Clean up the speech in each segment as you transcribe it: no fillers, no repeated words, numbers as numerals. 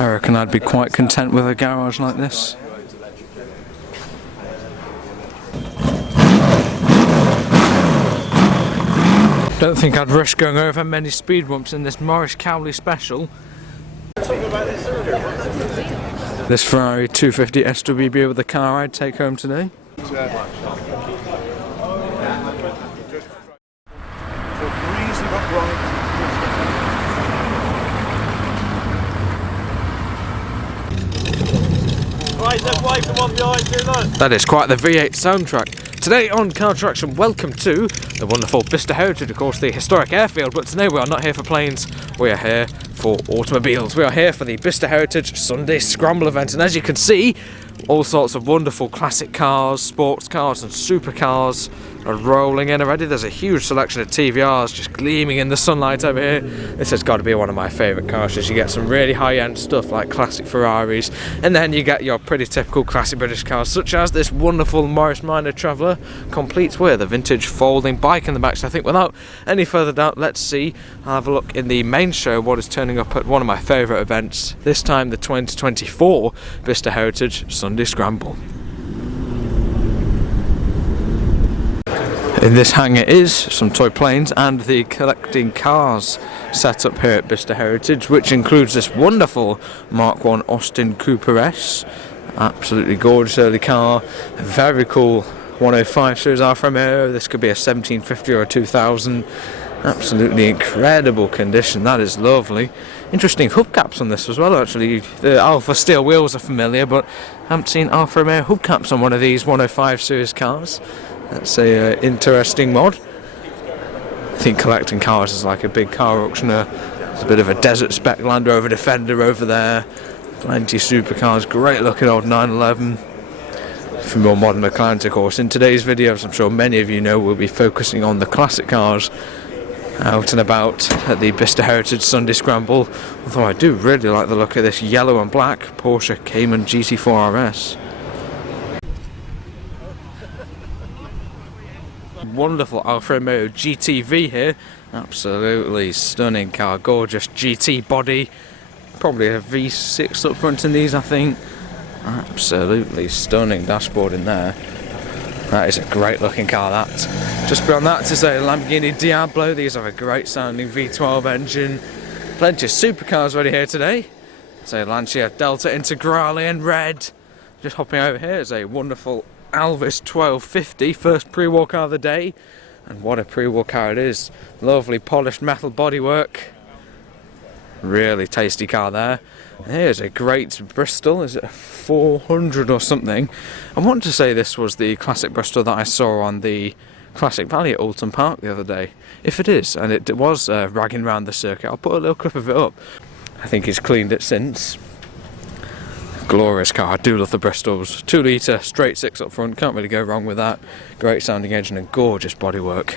I reckon I'd be quite content with a garage like this. Don't think I'd risk going over many speed bumps in this Morris Cowley special. This Ferrari 250 SWB with the car I'd take home today. That is quite the V8 soundtrack. Today on Car Traction, welcome to the wonderful Bicester Heritage, of course the historic airfield, but today we are not here for planes, we are here for automobiles. We are here for the Bicester Heritage Sunday Scramble event, and as you can see, all sorts of wonderful classic cars, sports cars and supercars are rolling in already. There's a huge selection of TVRs just gleaming in the sunlight over here. This has got to be one of my favourite cars, as you get some really high-end stuff like classic Ferraris, and then you get your pretty typical classic British cars, such as this wonderful Morris Minor Traveller, complete with a vintage folding bike in the back. So I think without any further doubt, let's see, I'll have a look in the main show what is turning up at one of my favourite events, this time the 2024 Bicester Heritage Sunday Scramble. In this hangar is some toy planes and the collecting cars set up here at Bicester Heritage, which includes this wonderful Mark 1 Austin Cooper S. Absolutely gorgeous early car, a very cool 105 series Alfa Romeo. This could be a 1750 or a 2000. Absolutely incredible condition, that is lovely. Interesting hubcaps on this as well actually. The Alfa steel wheels are familiar, but I haven't seen Alfa Romeo hubcaps on one of these 105 series cars. That's a interesting mod. I think collecting cars is like a big car auctioneer. There's a bit of a desert spec Land Rover Defender over there. Plenty of supercars, great looking old 911. For more modern McLarens, of course. In today's video, as I'm sure many of you know, we'll be focusing on the classic cars out and about at the Bicester Heritage Sunday Scramble. Although I do really like the look of this yellow and black Porsche Cayman GT4 RS. Wonderful Alfa Romeo GTV here, absolutely stunning car, gorgeous GT body, probably a V6 up front in these I think, absolutely stunning dashboard in there. That is a great looking car. That just beyond that is a Lamborghini Diablo. These are a great sounding V12 engine, plenty of supercars ready here today. So Lancia Delta Integrale in red. Just hopping over here is a wonderful Alvis 1250, first pre-war car of the day, and what a pre-war car it is. Lovely polished metal bodywork, really tasty car there. And here's a great Bristol, is it a 400 or something? I want to say this was the classic Bristol that I saw on the Classic Valley at Alton Park the other day. If it is, and it was ragging around the circuit, I'll put a little clip of it up. I think he's cleaned it since. Glorious car, I do love the Bristols. 2 litre, straight 6 up front, can't really go wrong with that. Great sounding engine and gorgeous bodywork.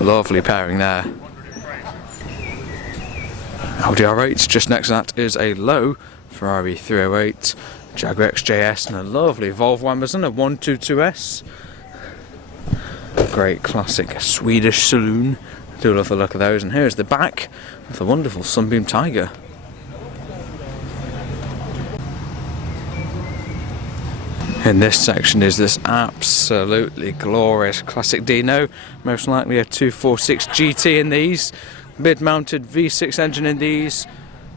Lovely pairing there. Audi R8, just next to that is a low Ferrari 308, Jaguar XJS and a lovely Volvo Amazon, a 122S. Great classic Swedish saloon, do love the look of those. And here's the back of the wonderful Sunbeam Tiger. In this section is this absolutely glorious classic Dino, most likely a 246 GT in these, mid-mounted V6 engine in these.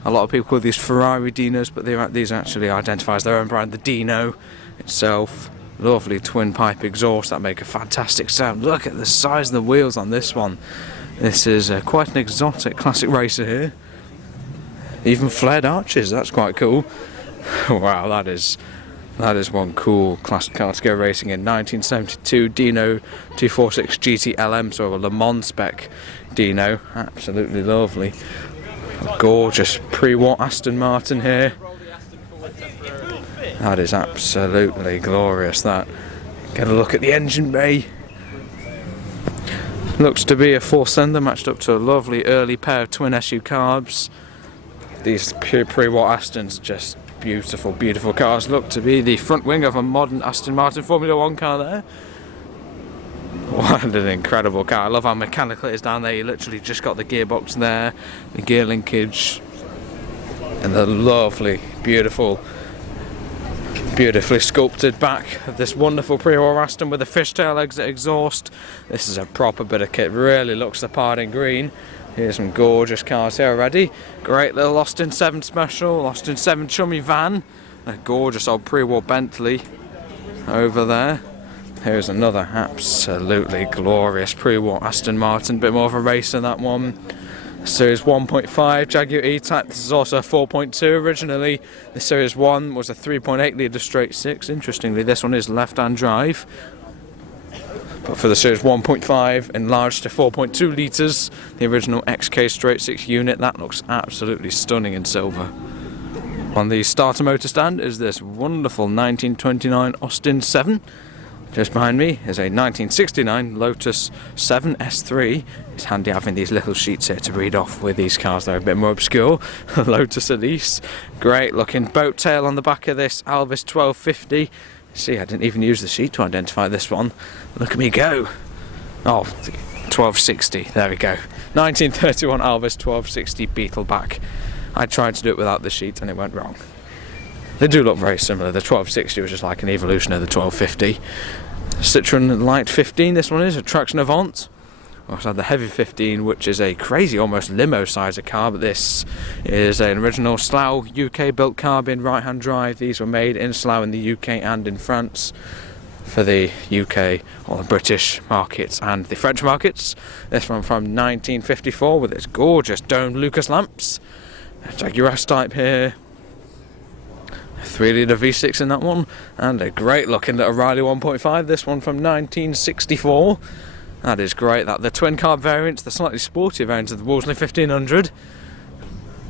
A lot of people call these Ferrari Dinos, but these actually identify as their own brand, the Dino itself. Lovely twin pipe exhaust that make a fantastic sound. Look at the size of the wheels on this one. This is quite an exotic classic racer here. Even flared arches, that's quite cool. Wow, that is one cool classic car to go racing in. 1972 Dino 246 GT LM, so a Le Mans spec Dino, absolutely lovely. A gorgeous pre-war Aston Martin here. That is absolutely glorious. That. Get a look at the engine bay. Looks to be a 4-cylinder matched up to a lovely early pair of twin SU carbs. These pre-war Astons, just beautiful, beautiful cars. Look to be the front wing of a modern Aston Martin Formula 1 car there. What an incredible car. I love how mechanical it is down there. You literally just got the gearbox there, the gear linkage. And the lovely, beautifully sculpted back of this wonderful pre-war Aston with a fishtail exit exhaust. This is a proper bit of kit, really looks the part in green. Here's some gorgeous cars here already. Great little Austin 7 special, Austin 7 chummy van, a gorgeous old pre-war Bentley over there. Here's another absolutely glorious pre-war Aston Martin, bit more of a racer that one. Series 1.5 Jaguar E-Type. This is also a 4.2 originally. The Series 1 was a 3.8 litre straight 6. Interestingly, this one is left-hand drive. But for the Series 1.5 enlarged to 4.2 litres, the original XK straight 6 unit, that looks absolutely stunning in silver. On the starter motor stand is this wonderful 1929 Austin 7. Just behind me is a 1969 Lotus 7 S3. It's handy having these little sheets here to read off with these cars. They're a bit more obscure. Lotus Elise. Great looking boat tail on the back of this Alvis 1250. See, I didn't even use the sheet to identify this one. Look at me go. Oh, 1260. There we go. 1931 Alvis 1260 Beetleback. I tried to do it without the sheet and it went wrong. They do look very similar. The 1260 was just like an evolution of the 1250. Citroen Light 15, this one is a traction Avant. We also had the Heavy 15, which is a crazy, almost limo size of car, but this is an original Slough UK built car, being right-hand drive. These were made in Slough in the UK and in France for the UK or the British markets and the French markets. This one from 1954 with its gorgeous domed Lucas lamps. A Jaguar S-Type here. 3 litre V6 in that one, and a great looking little Riley 1.5, this one from 1964. That is great, that the twin carb variant, the slightly sporty variant of the Wolseley 1500,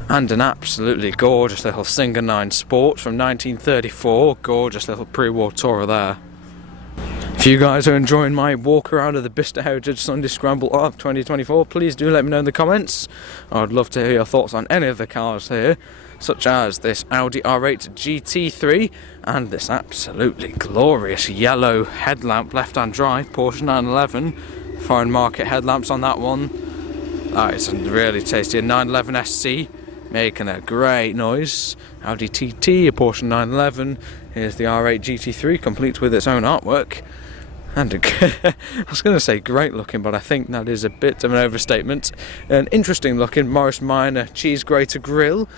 and an absolutely gorgeous little Singer 9 Sport from 1934, gorgeous little pre-war Tourer there. If you guys are enjoying my walk around of the Bicester Heritage Sunday Scramble of 2024, please do let me know in the comments. I'd love to hear your thoughts on any of the cars here, such as this Audi R8 GT3 and this absolutely glorious yellow headlamp left-hand drive Porsche 911. Foreign market headlamps on that one. That is really tasty. A 911 SC making a great noise. Audi TT, a Porsche 911. Here's the R8 GT3 complete with its own artwork. And I was going to say great looking, but I think that is a bit of an overstatement. An interesting looking Morris Minor cheese grater grille.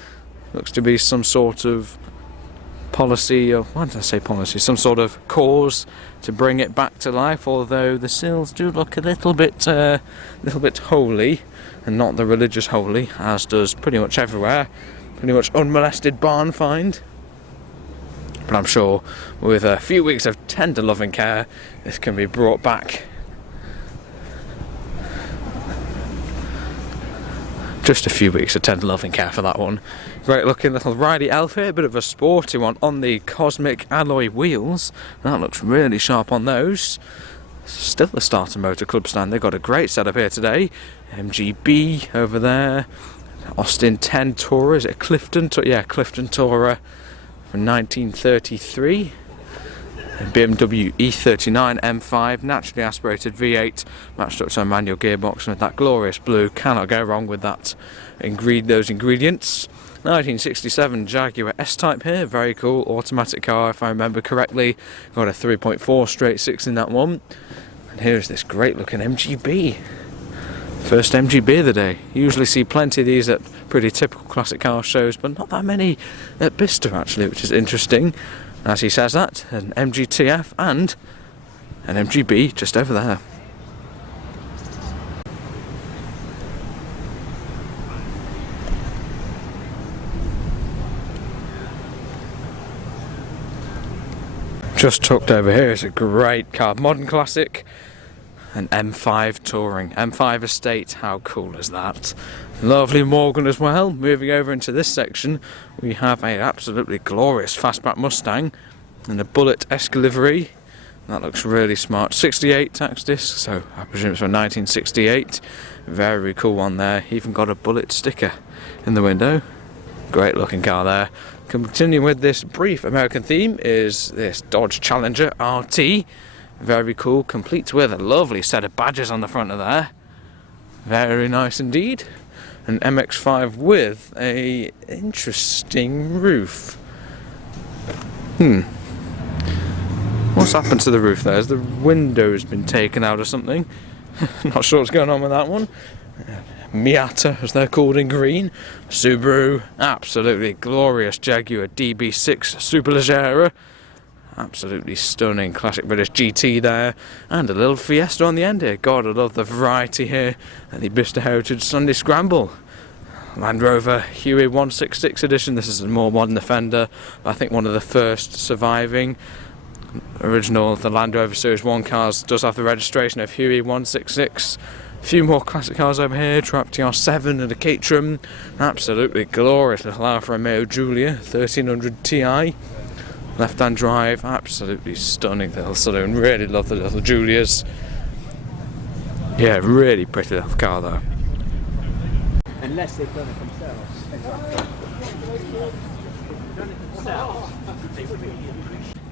Looks to be some sort of policy, or why did I say policy? Some sort of cause to bring it back to life. Although the sills do look a little bit holy, and not the religious holy, as does pretty much everywhere. Pretty much unmolested barn find. But I'm sure with a few weeks of tender loving care, this can be brought back. Just a few weeks of tender loving care for that one. Great looking little Riley Elf here, a bit of a sporty one on the Cosmic alloy wheels. That looks really sharp on those. Still the Starter Motor Club stand, they've got a great setup here today. MGB over there. Austin 10 Tourer, is it Clifton? Yeah, Clifton Tourer from 1933. A BMW E39 M5, naturally aspirated V8, matched up to a manual gearbox, and with that glorious blue, cannot go wrong with that. Those ingredients. 1967 Jaguar S-Type here, very cool automatic car if I remember correctly. Got a 3.4 straight 6 in that one. And here's this great looking MGB. First MGB of the day. Usually see plenty of these at pretty typical classic car shows, but not that many at Bicester actually, which is interesting. As he says that, an MGTF and an MGB just over there. Just tucked over here is a great car, modern classic, an M5 Touring, M5 Estate, how cool is that? Lovely Morgan as well. Moving over into this section, we have a absolutely glorious fastback Mustang and a Bullet Esque livery. That looks really smart. 68 tax disc, so I presume it's from 1968. Very cool one there. Even got a Bullet sticker in the window. Great looking car there. Continuing with this brief American theme is this Dodge Challenger RT. Very cool, complete with a lovely set of badges on the front of there. Very nice indeed. an MX-5 with a interesting roof. What's happened to the roof there? Has the window's been taken out or something? Not sure what's going on with that one. Miata, as they're called in green. Subaru, absolutely glorious Jaguar DB6 Superleggera. Absolutely stunning classic British GT there. And a little Fiesta on the end here. God, I love the variety here at the Bicester Heritage Sunday Scramble. Land Rover Huey 166 edition. This is a more modern Defender, but I think one of the first surviving original, the Land Rover Series 1 cars does have the registration of Huey 166. A few more classic cars over here, Trap TR7 and a Caterham. Absolutely glorious little Alfa Romeo Giulia 1300 Ti. Left-hand drive, absolutely stunning little saloon. Really love the little Giulias. Yeah, really pretty little car though. Unless they've done it themselves.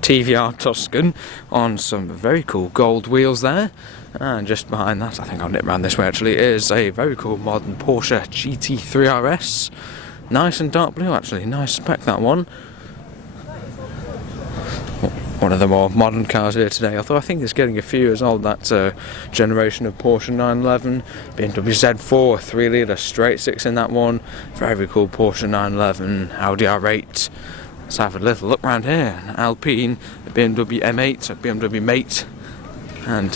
TVR Tuscan on some very cool gold wheels there, and just behind that, I think I'll nip around this way actually, is a very cool modern Porsche GT3 RS. Nice and dark blue actually, nice spec that one. One of the more modern cars here today, although I think it's getting a few years old, that generation of Porsche 911, BMW Z4, 3-litre straight 6 in that one, very cool Porsche 911, Audi R8. Let's have a little look around here. An Alpine, a BMW M8, a BMW Mate, and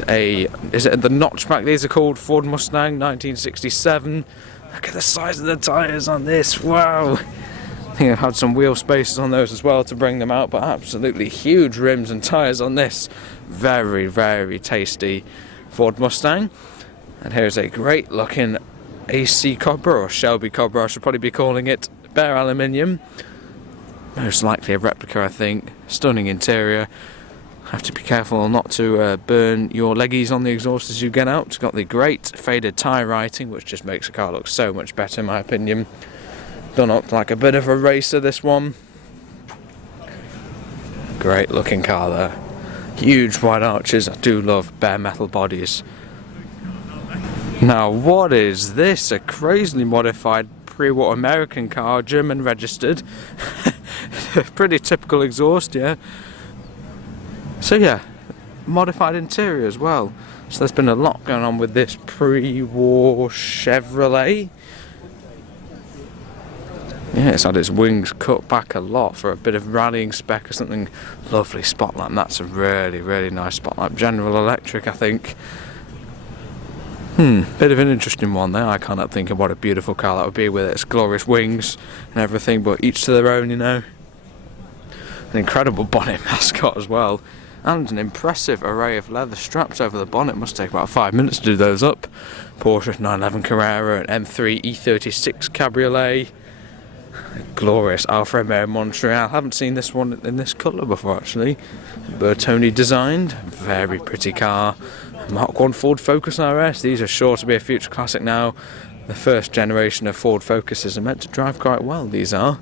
is it the notchback these are called? Ford Mustang 1967. Look at the size of the tyres on this, wow! I think I've had some wheel spaces on those as well to bring them out, but absolutely huge rims and tyres on this. Very, very tasty Ford Mustang. And here's a great looking AC Cobra, or Shelby Cobra I should probably be calling it. Bare aluminium. Most likely a replica, I think. Stunning interior. Have to be careful not to burn your leggies on the exhaust as you get out. It's got the great faded tyre writing, which just makes the car look so much better in my opinion. Done up like a bit of a racer, this one. Great looking car there. Huge wide arches. I do love bare metal bodies. Now what is this? A crazily modified pre-war American car, German registered. Pretty typical exhaust, yeah. So yeah, modified interior as well. So there's been a lot going on with this pre-war Chevrolet. Yeah, it's had its wings cut back a lot for a bit of rallying spec or something. Lovely spotlight, and that's a really, really nice spotlight. General Electric, I think. Bit of an interesting one there. I can't help thinking what a beautiful car that would be with its glorious wings and everything, but each to their own, you know. An incredible bonnet mascot as well, and an impressive array of leather straps over the bonnet. Must take about 5 minutes to do those up. Porsche 911 Carrera, an M3 E36 Cabriolet. Glorious Alfa Romeo Montreal. Haven't seen this one in this colour before actually. Bertoni designed, very pretty car. Mark 1 Ford Focus RS. These are sure to be a future classic now. The first generation of Ford Focuses are meant to drive quite well, these are.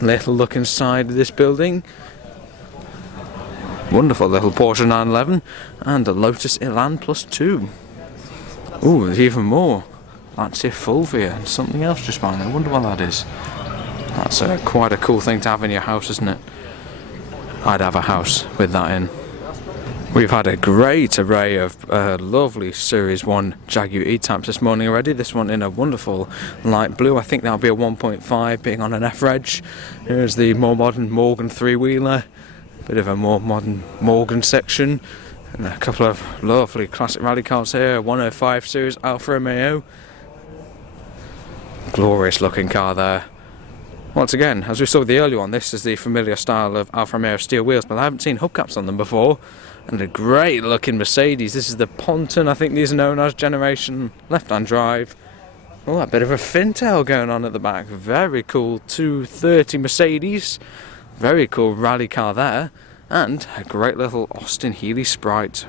Little look inside this building. Wonderful little Porsche 911 and a Lotus Elan Plus 2. Ooh, there's even more. Lancia Fulvia and something else just behind there. I wonder what that is. That's quite a cool thing to have in your house, isn't it? I'd have a house with that in. We've had a great array of lovely Series 1 Jaguar E-Types this morning already. This one in a wonderful light blue. I think that'll be a 1.5 being on an F-Reg. Here's the more modern Morgan 3-wheeler. Bit of a more modern Morgan section. And a couple of lovely classic rally cars here. 105 Series Alfa Romeo. Glorious looking car there. Once again, as we saw with the earlier one, this is the familiar style of Alfa Romeo steel wheels, but I haven't seen hubcaps on them before. And a great looking Mercedes. This is the Ponton, I think these are known as, generation left-hand drive. Oh, a bit of a fintail going on at the back. Very cool 230 Mercedes. Very cool rally car there. And a great little Austin Healey Sprite.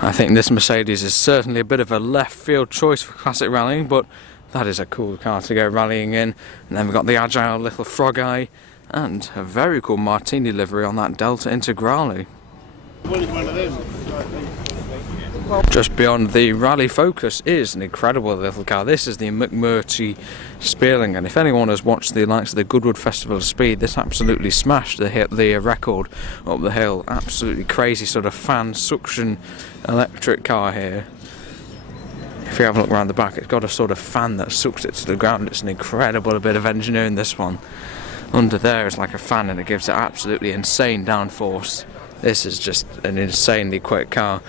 I think this Mercedes is certainly a bit of a left field choice for classic rallying, but that is a cool car to go rallying in. And then we've got the agile little Frog Eye and a very cool Martini livery on that Delta Integrale. What is one of them? Just beyond the Rally Focus is an incredible little car. This is the McMurtry Stirling, and if anyone has watched the likes of the Goodwood Festival of Speed, this absolutely smashed the record up the hill. Absolutely crazy sort of fan suction electric car here. If you have a look around the back, it's got a sort of fan that sucks it to the ground. It's an incredible bit of engineering, this one. Under there is like a fan and it gives it absolutely insane downforce. This is just an insanely quick car.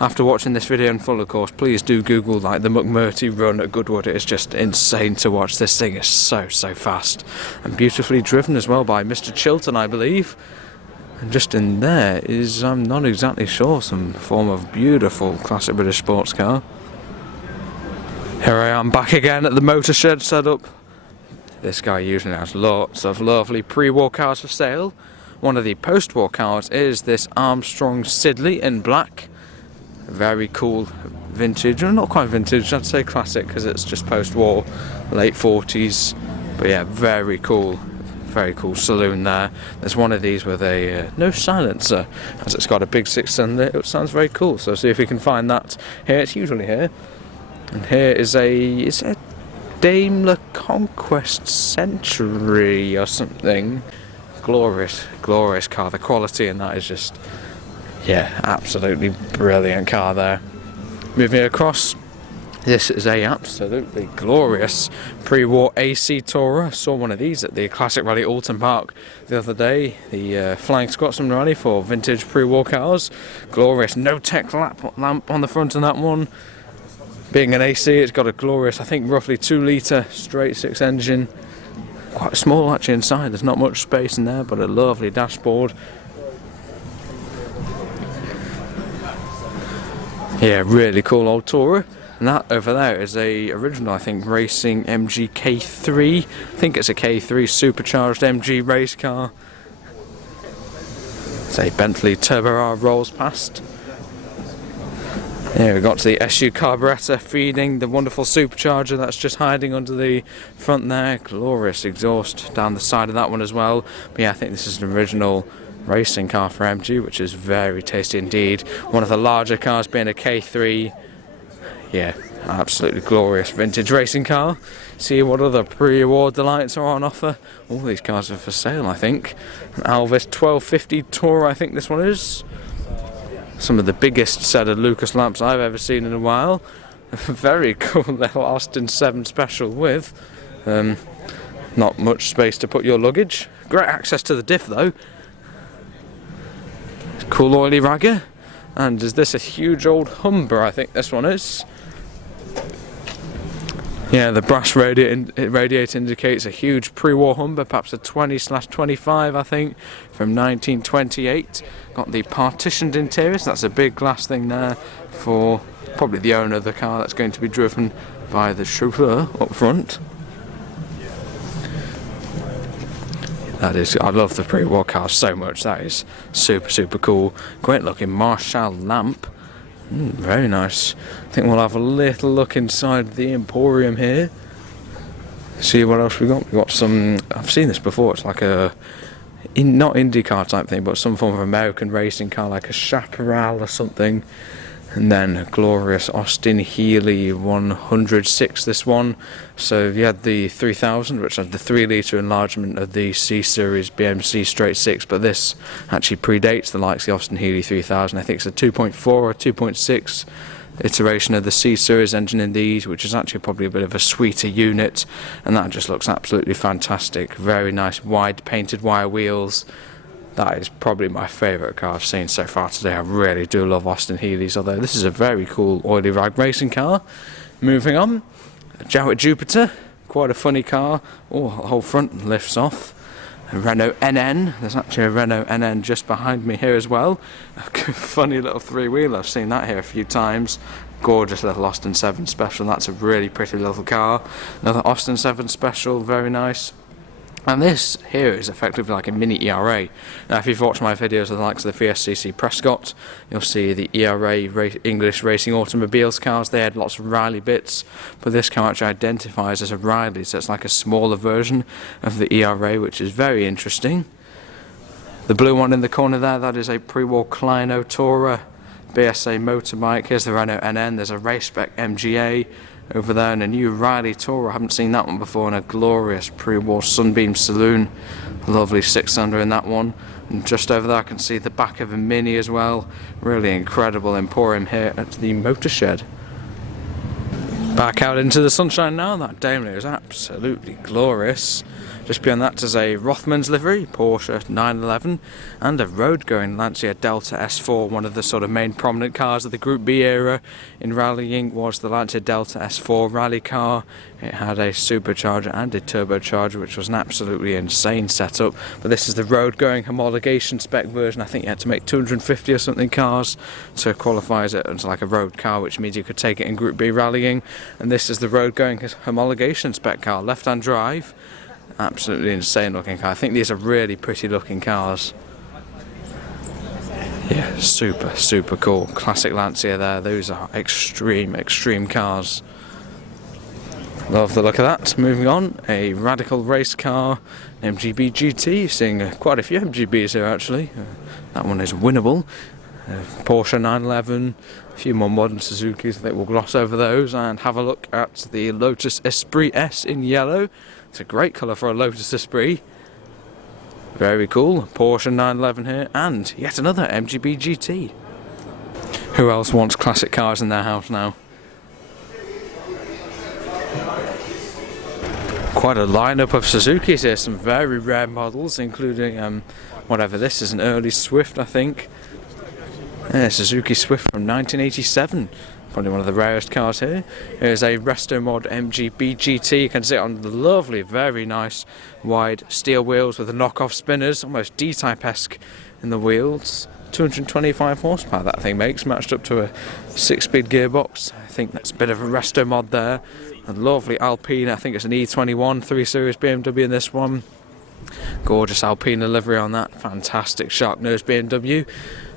After watching this video in full, of course, please do Google like the McMurtry run at Goodwood. It is just insane to watch. This thing is so fast and beautifully driven as well by Mr. Chilton, I believe. And just in there is, I'm not exactly sure, some form of beautiful classic British sports car. Here I am back again at the motor shed setup. This guy usually has lots of lovely pre-war cars for sale. One of the post-war cars is this Armstrong Siddeley in black. Very cool vintage, or not quite vintage, I'd say classic because it's just post-war, late 40s. But yeah, very cool saloon there. There's one of these with a no silencer, as it's got a big 6-cylinder. It sounds very cool, so see if we can find that here. It's usually here. And here is a Daimler Conquest Century or something. Glorious car. The quality in that is just, yeah, absolutely brilliant car there. Moving across, this is a absolutely glorious pre-war AC Tourer. I saw one of these at the Classic Rally Alton Park the other day. The Flying Scotsman Rally for vintage pre-war cars. Glorious no-tech lamp on the front of that one. Being an AC, it's got a glorious, I think roughly 2-litre straight 6 engine. Quite small actually inside, there's not much space in there, but a lovely dashboard. Yeah, really cool old Tourer. And that over there is a original, I think, racing MG K3. I think it's a K3 supercharged MG race car. It's a Bentley Turbo R rolls past. Here we got to the SU carburettor feeding the wonderful supercharger that's just hiding under the front there. Glorious exhaust down the side of that one as well. But yeah, I think this is an original racing car for MG, which is very tasty indeed. One of the larger cars being a K3. Yeah, absolutely glorious vintage racing car. See what other pre-war delights are on offer. All these cars are for sale, I think. An Alvis 1250 Tourer, I think this one is. Some of the biggest set of Lucas lamps I've ever seen in a while. Very cool little Austin 7 Special with not much space to put your luggage. Great access to the diff though. Cool oily ragger. And is this a huge old Humber? I think this one is. Yeah, the brass radiator indicates a huge pre-war Humber, perhaps a 20/25, I think, from 1928. Got the partitioned interior, so that's a big glass thing there for probably the owner of the car that's going to be driven by the chauffeur up front. That is, I love the pre-war cars so much. That is super cool. Great looking Marshall lamp. Very nice. I think we'll have a little look inside the Emporium here. See what else we got. We got some. I've seen this before. It's like a, not IndyCar type thing, but some form of American racing car, like a Chaparral or something. And then a glorious Austin Healey 106. This one. So you had the 3000, which had the 3-litre enlargement of the C Series BMC straight 6, but this actually predates the likes of the Austin Healey 3000. I think it's a 2.4 or 2.6 iteration of the C Series engine in these, which is actually probably a bit of a sweeter unit, and that just looks absolutely fantastic. Very nice wide painted wire wheels. That is probably my favourite car I've seen so far today. I really do love Austin Healey's, although this is a very cool oily rag racing car. Moving on, a Jaguar Jupiter, quite a funny car. Oh, the whole front lifts off. A Renault NN, there's actually a Renault NN just behind me here as well. A funny little 3-wheeler, I've seen that here a few times. Gorgeous little Austin 7 Special, that's a really pretty little car. Another Austin 7 Special, very nice. And this here is effectively like a mini ERA. Now if you've watched my videos of the likes of the VSCC Prescott, you'll see the ERA English Racing Automobiles cars. They had lots of Riley bits, but this car actually identifies as a Riley, so it's like a smaller version of the ERA, which is very interesting. The blue one in the corner there, that is a pre-war Clino Tourer BSA motorbike. Here's the Renault NN. There's a race spec MGA over there, and a new Riley Tourer. I haven't seen that one before, and a glorious pre-war Sunbeam Saloon. Lovely 6-cylinder in that one. And just over there I can see the back of a Mini as well. Really incredible emporium here at the Motor Shed. Back out into the sunshine now. That Daimler is absolutely glorious. Just beyond that is a Rothmans livery, Porsche 911, and a road-going Lancia Delta S4. One of the sort of main prominent cars of the Group B era in rallying was the Lancia Delta S4 rally car. It had a supercharger and a turbocharger, which was an absolutely insane setup. But this is the road-going homologation spec version. I think you had to make 250 or something cars to qualify it as like a road car, which means you could take it in Group B rallying. And this is the road-going homologation spec car, left-hand drive. Absolutely insane looking car. I think these are really pretty looking cars. Yeah, super cool. Classic Lancia there. Those are extreme cars. Love the look of that. Moving on, a radical race car, MGB GT. Seeing quite a few MGBs here actually. That one is winnable. Porsche 911, a few more modern Suzukis. I think we'll gloss over those and have a look at the Lotus Esprit S in yellow. It's a great colour for a Lotus Esprit. Very cool. Porsche 911 here, and yet another MGB GT. Who else wants classic cars in their house now? Quite a lineup of Suzukis here, some very rare models, including whatever this is, an early Swift, I think. Yeah, Suzuki Swift from 1987. Probably one of the rarest cars here. Here's a Resto Mod MGB GT. You can see it on the lovely, very nice wide steel wheels with the knockoff spinners, almost D-Type-esque in the wheels. 225 horsepower that thing makes, matched up to a 6-speed gearbox. I think that's a bit of a Resto Mod there. A lovely Alpine, I think it's an E21 3 Series BMW in this one. Gorgeous Alpine livery on that. Fantastic sharp-nosed BMW.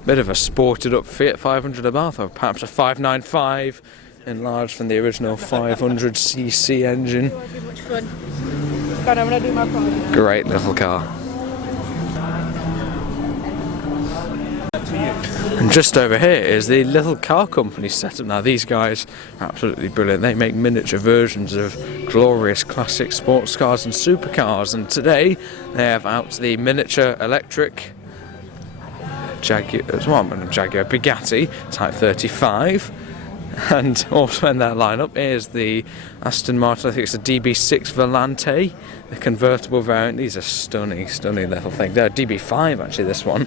Bit of a sported up Fiat 500 Abarth, or perhaps a 595, enlarged from the original 500cc engine. Great little car. And just over here is the little car company setup. Now these guys are absolutely brilliant. They make miniature versions of glorious classic sports cars and supercars, and today they have out the miniature electric Jaguar Bugatti Type 35, and also in their lineup is the Aston Martin, I think it's a DB6 Volante, the convertible variant. These are stunning little things. They're a DB5 actually, this one.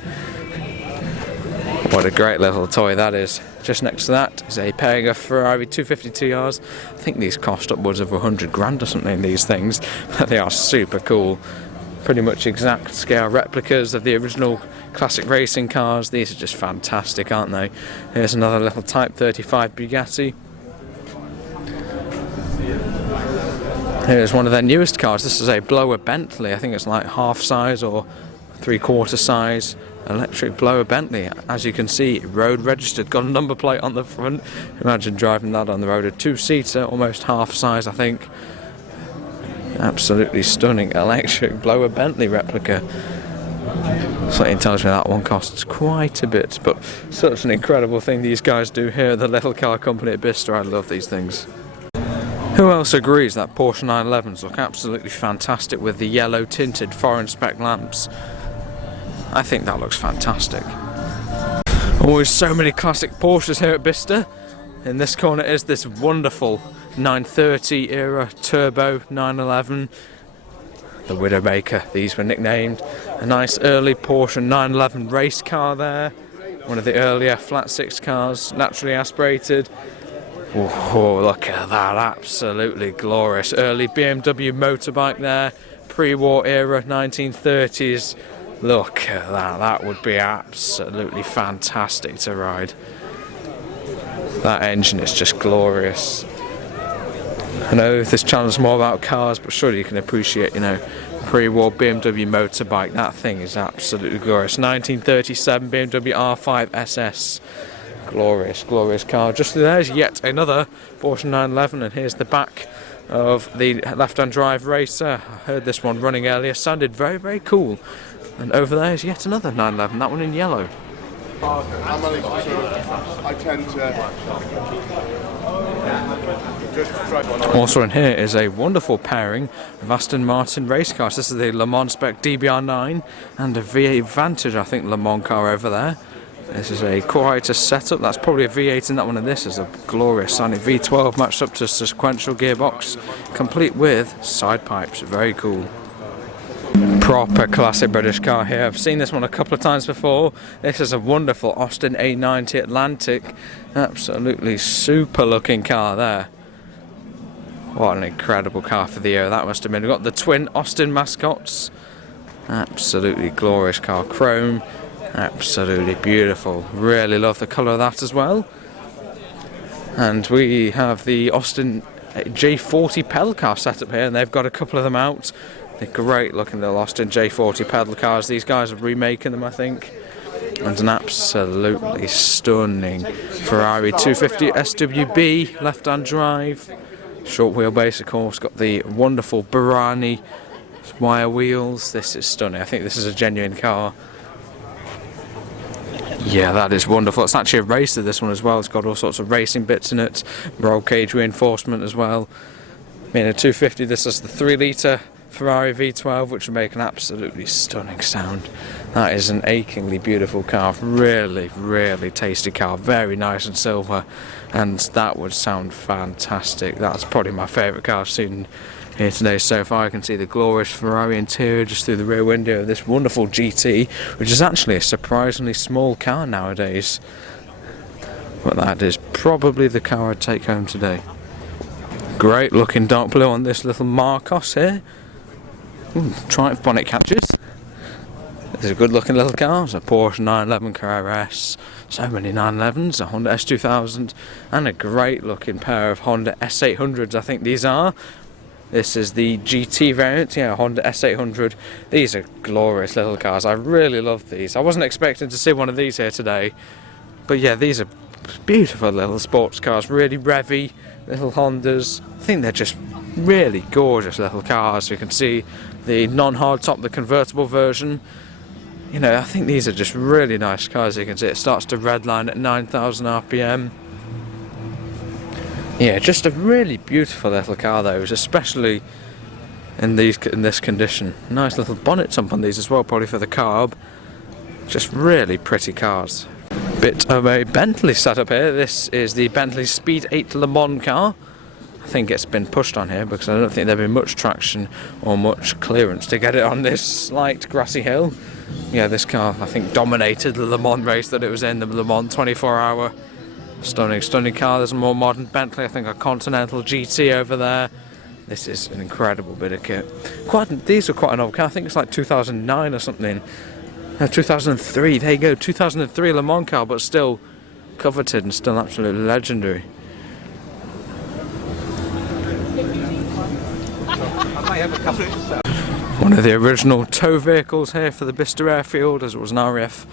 What a great little toy that is. Just next to that is a pairing of Ferrari 252Rs. I think these cost upwards of 100 grand or something, these things, but they are super cool. Pretty much exact scale replicas of the original classic racing cars. These are just fantastic, aren't they? Here's another little Type 35 Bugatti. Here's one of their newest cars. This is a blower Bentley. I think it's like half size or 3/4 size electric blower Bentley. As you can see, road registered, got a number plate on the front. Imagine driving that on the road. A 2-seater, almost half size, I think. Absolutely stunning electric blower Bentley replica. Something tells me that one costs quite a bit, but such an incredible thing these guys do here at the little car company at Bicester. I love these things. Who else agrees that Porsche 911s look absolutely fantastic with the yellow tinted foreign spec lamps? I think that looks fantastic. Always so many classic Porsches here at Bicester. In this corner is this wonderful 930 era turbo 911, the Widowmaker, these were nicknamed. A nice early Porsche 911 race car there, one of the earlier flat 6 cars, naturally aspirated. Oh, look at that, absolutely glorious. Early BMW motorbike there, pre-war era 1930s. Look at that, that would be absolutely fantastic to ride. That engine is just glorious. I know this channel is more about cars, but surely you can appreciate, you know, pre-war BMW motorbike. That thing is absolutely glorious. 1937 BMW R5 SS. Glorious, glorious car. Just there's yet another Porsche 911, and here's the back of the left-hand drive racer. I heard this one running earlier, sounded very, very cool. And over there is yet another 911, that one in yellow. I'm only sort of, I tend to just try one on. Also in here is a wonderful pairing of Aston Martin race cars. This is the Le Mans Spec DBR9 and a V8 Vantage, I think, Le Mans car over there. This is a quieter setup. That's probably a V8 in that one, and this is a glorious Sonic V12 matched up to a sequential gearbox, complete with side pipes. Very cool. Proper classic British car here. I've seen this one a couple of times before. This is a wonderful Austin A90 Atlantic. Absolutely super looking car there. What an incredible car for the year that must have been. We've got the twin Austin mascots. Absolutely glorious car. Chrome. Absolutely beautiful. Really love the colour of that as well. And we have the Austin J40 pedal car set up here, and they've got a couple of them out. They're great looking little Austin J40 pedal cars. These guys are remaking them, I think. And an absolutely stunning Ferrari 250 SWB left-hand drive. Short wheelbase, of course. Got the wonderful Barani wire wheels. This is stunning. I think this is a genuine car. Yeah, that is wonderful. It's actually a racer, this one as well. It's got all sorts of racing bits in it. Roll cage reinforcement as well. Being a 250, this is the 3-litre Ferrari V12, which would make an absolutely stunning sound. That is an achingly beautiful car. Really, really tasty car. Very nice and silver. And that would sound fantastic. That's probably my favourite car I've seen here today so far. I can see the glorious Ferrari interior just through the rear window of this wonderful GT, which is actually a surprisingly small car nowadays. But that is probably the car I'd take home today. Great looking dark blue on this little Marcos here. Triumph bonnet catches. This is a good looking little car. It's a Porsche 911 Carrera S. So many 911s, a Honda S2000, and a great looking pair of Honda S800s, I think these are. This is the GT variant, yeah, Honda S800. These are glorious little cars. I really love these. I wasn't expecting to see one of these here today. But yeah, these are beautiful little sports cars. Really revvy little Hondas. I think they're just really gorgeous little cars. You can see the non-hardtop, the convertible version. You know, I think these are just really nice cars. You can see it starts to redline at 9,000 RPM. Yeah, just a really beautiful little car those, especially in this condition. Nice little bonnet up on these as well, probably for the carb. Just really pretty cars. Bit of a Bentley setup here. This is the Bentley Speed 8 Le Mans car. I think it's been pushed on here because I don't think there'd been much traction or much clearance to get it on this slight grassy hill. Yeah, this car I think dominated the Le Mans race that it was in, the Le Mans 24-hour. Stunning car. There's a more modern Bentley, I think a Continental GT over there. This is an incredible bit of kit. These are quite an old car. I think it's like 2009 or something. No, 2003. There you go, 2003 Le Mans car, but still coveted and still absolutely legendary. One of the original tow vehicles here for the Bicester Airfield, as it was an RAF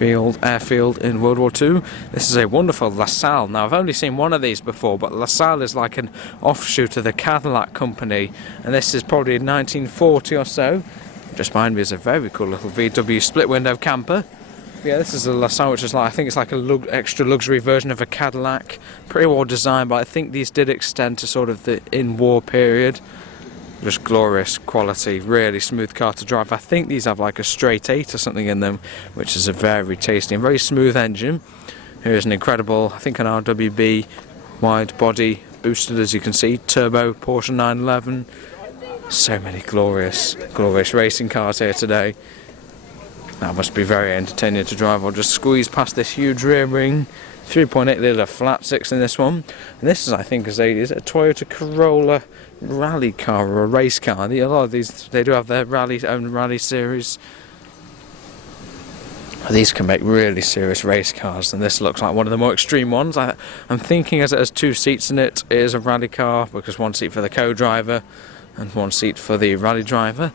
airfield in World War II. This is a wonderful LaSalle. Now I've only seen one of these before, but LaSalle is like an offshoot of the Cadillac company, and this is probably 1940 or so. Just behind me is a very cool little VW split window camper. Yeah, this is a LaSalle, which is like, I think it's like a extra luxury version of a Cadillac. Pretty well designed, but I think these did extend to sort of the in-war period. Just glorious quality, really smooth car to drive. I think these have like a straight 8 or something in them, which is a very tasty and very smooth engine. Here's an incredible, I think an RWB wide body, boosted as you can see, turbo Porsche 911. So many glorious racing cars here today. That must be very entertaining to drive. I'll just squeeze past this huge rear ring. 3.8 litre flat 6 in this one. And this is, I think, is it a Toyota Corolla rally car or a race car? A lot of these, they do have their own rally series. These can make really serious race cars, and this looks like one of the more extreme ones. I'm thinking, as it has 2 seats in it, it is a rally car, because 1 seat for the co-driver and 1 seat for the rally driver.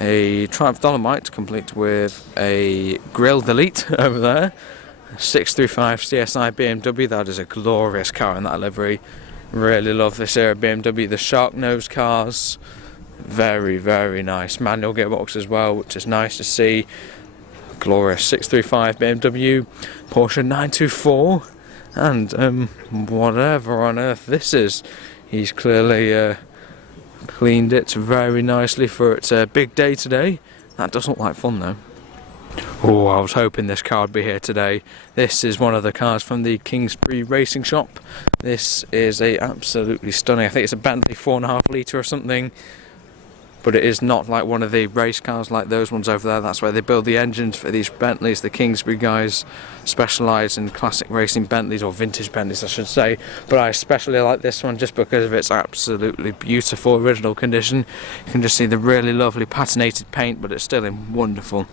A Triumph Dolomite, complete with a grille delete over there. 635 CSI BMW, that is a glorious car in that livery. Really love this era BMW, the shark nose cars. Very, very nice. Manual gearbox as well, which is nice to see. glorious 635 BMW, Porsche 924, and whatever on earth this is. He's clearly cleaned it very nicely for its big day today. That does look like fun though. Oh, I was hoping this car would be here today. This is one of the cars from the Kingsbury Racing Shop. This is a absolutely stunning, I think it's a Bentley 4.5 litre or something. But it is not like one of the race cars like those ones over there. That's where they build the engines for these Bentleys. The Kingsbury guys specialise in classic racing Bentleys, or vintage Bentleys I should say. But I especially like this one just because of its absolutely beautiful original condition. You can just see the really lovely patinated paint, but it's still in wonderful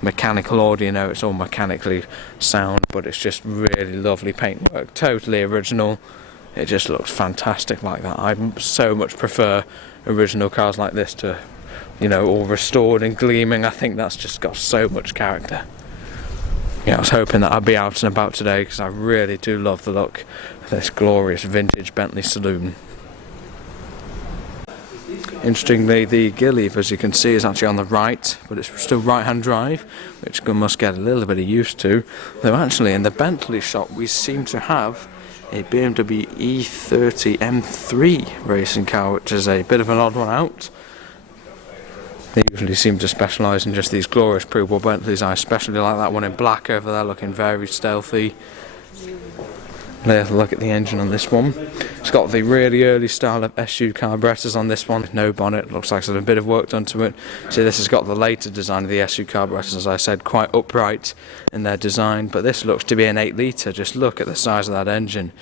mechanical order. You know, it's all mechanically sound, but it's just really lovely paintwork. Totally original. It just looks fantastic like that. I so much prefer original cars like this to, you know, all restored and gleaming. I think that's just got so much character. Yeah, I was hoping that I'd be out and about today because I really do love the look of this glorious vintage Bentley saloon. Interestingly, the gear lever, as you can see, is actually on the right, but it's still right-hand drive, which we must get a little bit of used to. Though actually in the Bentley shop we seem to have a BMW E30 M3 racing car, which is a bit of an odd one out. They usually seem to specialise in just these glorious pre-war Bentleys. I especially like that one in black over there, looking very stealthy. Let's look at the engine on this one. It's got the really early style of SU carburetors on this one. No bonnet, looks like there's a bit of work done to it. So this has got the later design of the SU carburetors, as I said, quite upright in their design. But this looks to be an 8 litre. Just look at the size of that engine.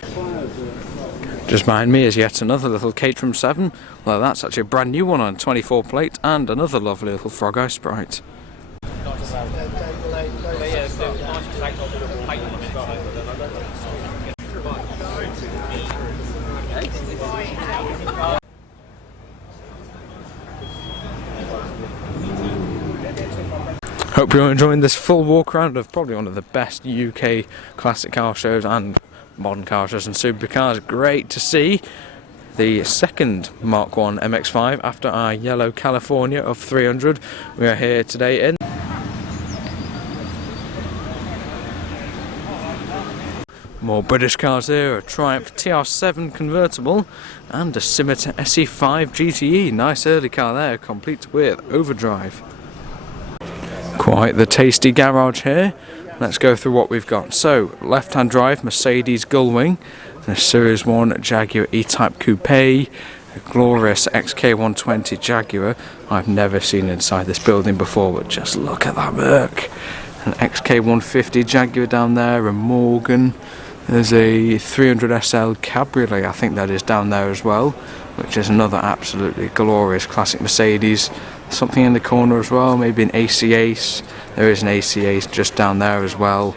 Just behind me is yet another little Caterham 7. Well, that's actually a brand new one on 24 plate, and another lovely little Frog Eye Sprite. Hope you're enjoying this full walk around of probably one of the best UK classic car shows and modern car shows and supercars. Great to see the second Mark 1 MX-5 after our yellow California of 300. We are here today in more British cars here, a Triumph TR7 convertible and a Scimitar SE5 GTE. Nice early car there, complete with overdrive. Quite the tasty garage here. Let's go through what we've got. So, left-hand drive Mercedes Gullwing, a Series 1 Jaguar E-Type Coupe, a glorious XK120 Jaguar. I've never seen inside this building before, but just look at that Merc. An XK150 Jaguar down there, a Morgan. There's a 300 SL Cabriolet, I think that is down there as well, which is another absolutely glorious classic Mercedes. Something in the corner as well, maybe an AC Ace. There is an AC Ace just down there as well,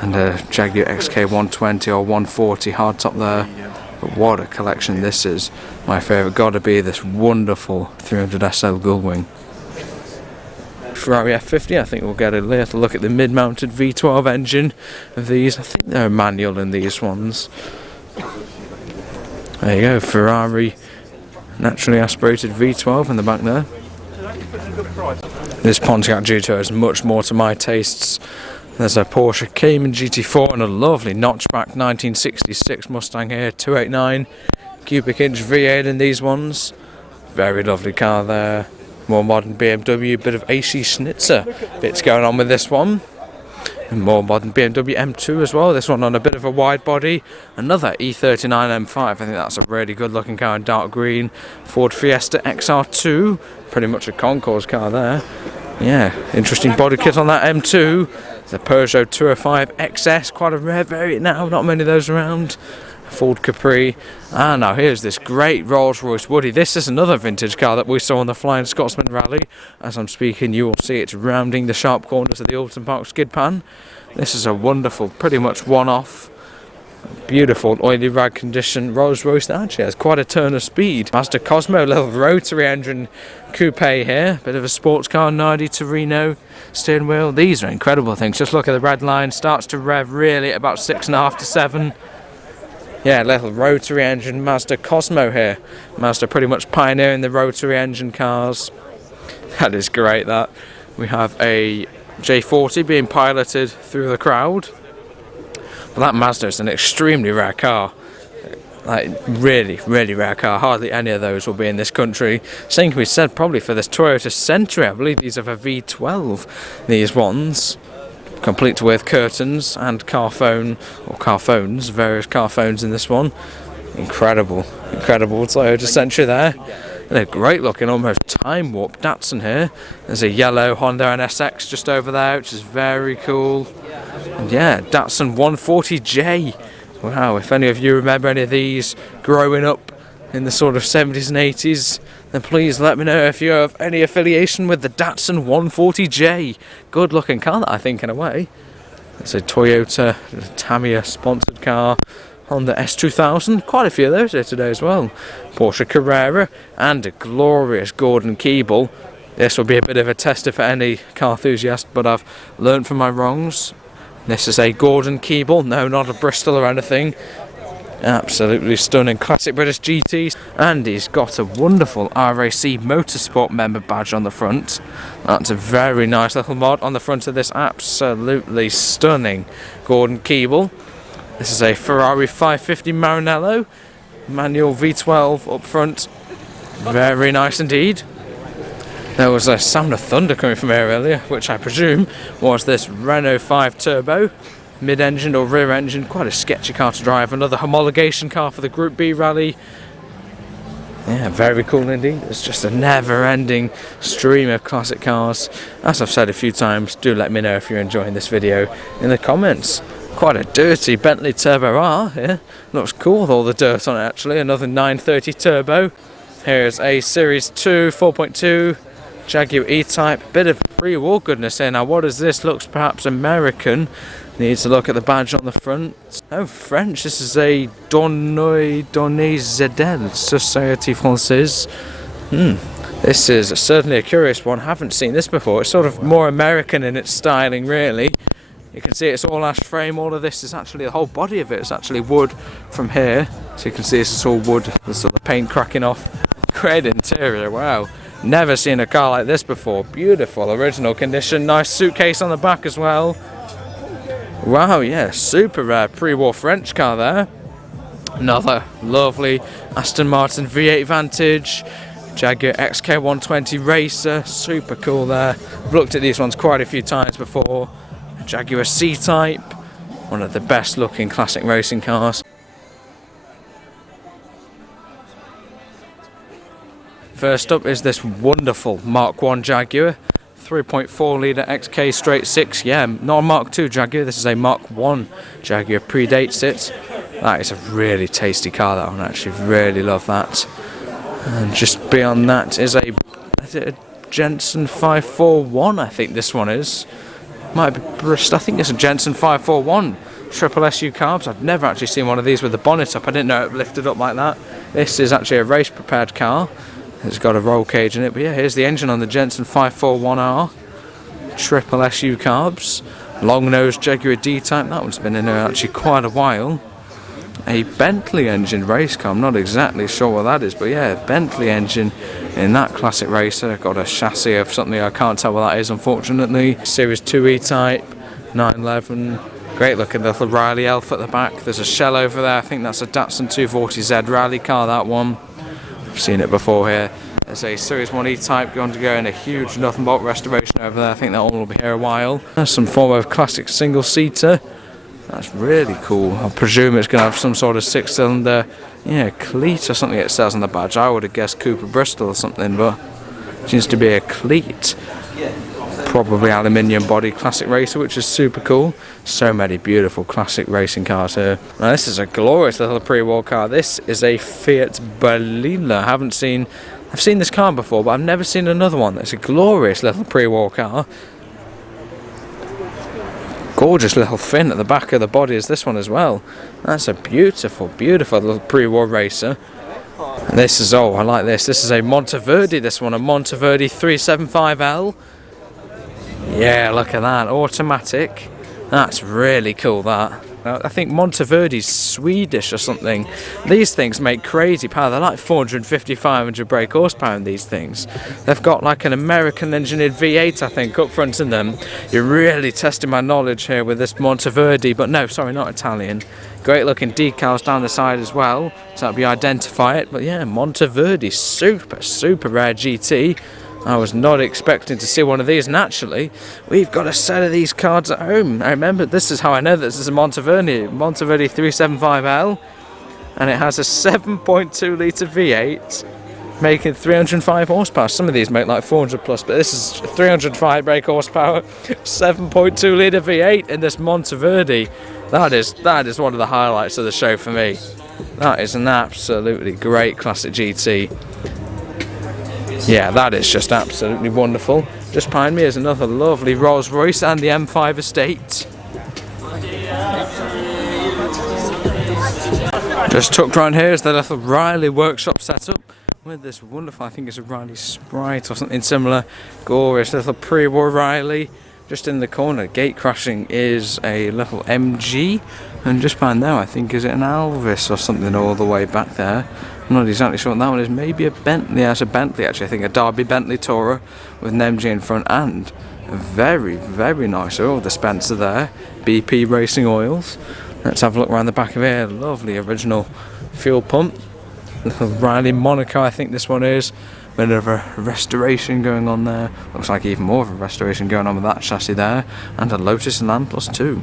and a Jaguar XK120 or 140 hardtop there. But what a collection this is. My favourite got to be this wonderful 300 SL Gullwing. Ferrari F50, I think we'll get a little look at the mid-mounted V12 engine of these. I think they're manual in these ones. There you go, Ferrari naturally aspirated V12 in the back there. This Pontiac Gito is much more to my tastes. There's a Porsche Cayman GT4 and a lovely notchback 1966 Mustang here, 289 cubic inch V8 in these ones. Very lovely car there. More modern BMW, bit of AC Schnitzer bits going on with this one. And more modern BMW M2 as well, this one on a bit of a wide body. Another E39 M5, I think that's a really good looking car in dark green. Ford Fiesta XR2, pretty much a concours car there. Yeah, interesting body kit on that M2. There's a Peugeot 205 XS, quite a rare variant now, not many of those around. Ford Capri. And now here's this great Rolls-Royce Woody. This is another vintage car that we saw on the Flying Scotsman Rally. As I'm speaking, you will see it's rounding the sharp corners of the Alton Park skid pan. This is a wonderful, pretty much one-off, beautiful oily rag condition Rolls-Royce that actually has quite a turn of speed. Mazda Cosmo, little rotary engine coupe here. Bit of a sports car, Nardi Torino steering wheel. These are incredible things. Just look at the red line. Starts to rev really at about 6.5 to 7. Yeah, little rotary engine Mazda Cosmo here. Mazda pretty much pioneering the rotary engine cars. That is great, that. We have a J40 being piloted through the crowd. But that Mazda is an extremely rare car. Like, really, really rare car. Hardly any of those will be in this country. Same can be said probably for this Toyota Century. I believe these are for V12, these ones. Complete with curtains and car phone, or car phones, various car phones in this one. Incredible, incredible Toyota Century there. And a great looking, almost time warp Datsun here. There's a yellow Honda NSX just over there, which is very cool. And yeah, Datsun 140J. Wow, if any of you remember any of these growing up in the sort of 70s and 80s, then please let me know if you have any affiliation with the Datsun 140J. Good looking car, that I think, in a way. It's a Toyota Tamiya sponsored car. Honda S2000, quite a few of those here today as well. Porsche Carrera and a glorious Gordon-Keebles. This will be a bit of a tester for any car enthusiast, but I've learned from my wrongs. This is a Gordon-Keebles, no, not a Bristol or anything. Absolutely stunning classic British GT, and he's got a wonderful RAC Motorsport member badge on the front. That's a very nice little mod on the front of this absolutely stunning Gordon-Keebles. This is a Ferrari 550 Maranello, manual V12 up front. Very nice indeed. There was a sound of thunder coming from here earlier, which I presume was this Renault 5 Turbo, mid-engine or rear-engine. Quite a sketchy car to drive. Another homologation car for the Group B rally. Yeah, very cool indeed. It's just a never-ending stream of classic cars. As I've said a few times, do let me know if you're enjoying this video in the comments. Quite a dirty Bentley Turbo R here. Looks cool with all the dirt on it actually. Another 930 Turbo. Here's a Series 2 4.2 Jaguar E-Type. Bit of pre-war goodness here. Now what is this? Looks perhaps American. Need to look at the badge on the front. Oh, French. This is a Données Zedel Société Française. This is certainly a curious one. Haven't seen this before. It's sort of more American in its styling really. You can see it's all ash frame. All of this is actually, the whole body of it is actually wood from here. So you can see this is all wood. There's sort of paint cracking off. Great interior, wow. Never seen a car like this before. Beautiful, original condition. Nice suitcase on the back as well. Wow, yeah, super rare pre-war French car there. Another lovely Aston Martin V8 Vantage. Jaguar XK120 Racer. Super cool there. I've looked at these ones quite a few times before. Jaguar C-Type, one of the best looking classic racing cars. First up is this wonderful Mark 1 Jaguar, 3.4 litre XK straight 6. Yeah, not a Mark 2 Jaguar, this is a Mark 1 Jaguar, predates it. That is a really tasty car, that one, actually, really love that. And just beyond that is it a Jensen 541, I think this one is. Might be Bristol. I think it's a Jensen 541 triple SU carbs. I've never actually seen one of these with the bonnet up. I didn't know it lifted up like that. This is actually a race prepared car. It's got a roll cage in it. But yeah, here's the engine on the Jensen 541R. Triple SU carbs. Long nose Jaguar D-Type. That one's been in there actually quite a while. A Bentley engine race car. I'm not exactly sure what that is, but yeah, Bentley engine in that classic racer. Got a chassis of something I can't tell what that is, unfortunately. Series 2 E-Type, 911. Great looking little Riley elf at the back. There's a shell over there. I think that's a Datsun 240Z rally car, that one. I've seen it before here. There's a Series 1 E-Type going to go in a huge nothing bolt restoration over there. I think that one will be here a while. There's some form of classic single-seater. That's really cool. I presume it's going to have some sort of 6-cylinder, yeah, cleat or something it says on the badge. I would have guessed Cooper Bristol or something, but it seems to be a cleat. Probably aluminium body classic racer, which is super cool. So many beautiful classic racing cars here. Now this is a glorious little pre-war car. This is a Fiat Balilla. I've seen this car before, but I've never seen another one. It's a glorious little pre-war car. Gorgeous little fin at the back of the body is this one as well. That's a beautiful, beautiful little pre-war racer. And this is, oh, I like this. This is a Monteverde, this one, a Monteverde 375L. Yeah, look at that, automatic. That's really cool, that. Now, I think Monteverdi's Swedish or something. These things make crazy power. They're like 450, 500 brake horsepower in these things. They've got like an American engineered V8, I think, up front in them. You're really testing my knowledge here with this Monteverdi, but no, sorry, not Italian. Great looking decals down the side as well, so that you identify it. But yeah, Monteverdi, super rare GT. I was not expecting to see one of these, and actually, we've got a set of these cards at home. I remember, this is how I know this is a Monteverdi 375L, and it has a 7.2 litre V8, making 305 horsepower. Some of these make like 400 plus, but this is 305 brake horsepower, 7.2 litre V8 in this Monteverdi. That is one of the highlights of the show for me. That is an absolutely great classic GT. Yeah, that is just absolutely wonderful. Just behind me is another lovely Rolls Royce and the M5 Estate. Just tucked around here is the little Riley workshop setup with this wonderful, I think it's a Riley Sprite or something similar, glorious little pre-war Riley. Just in the corner, gate crashing, is a little MG, and just behind there I think is it an Elvis or something all the way back there. I'm not exactly sure what that one is. Maybe a Bentley. Yeah, it's a Bentley actually. I think a Derby Bentley Tourer with an MG in front, and a very nice oil dispenser there. BP Racing Oils. Let's have a look around the back of here. Lovely original fuel pump. Little Riley Monaco, I think this one is. Bit of a restoration going on there. Looks like even more of a restoration going on with that chassis there. And a Lotus Land Plus 2.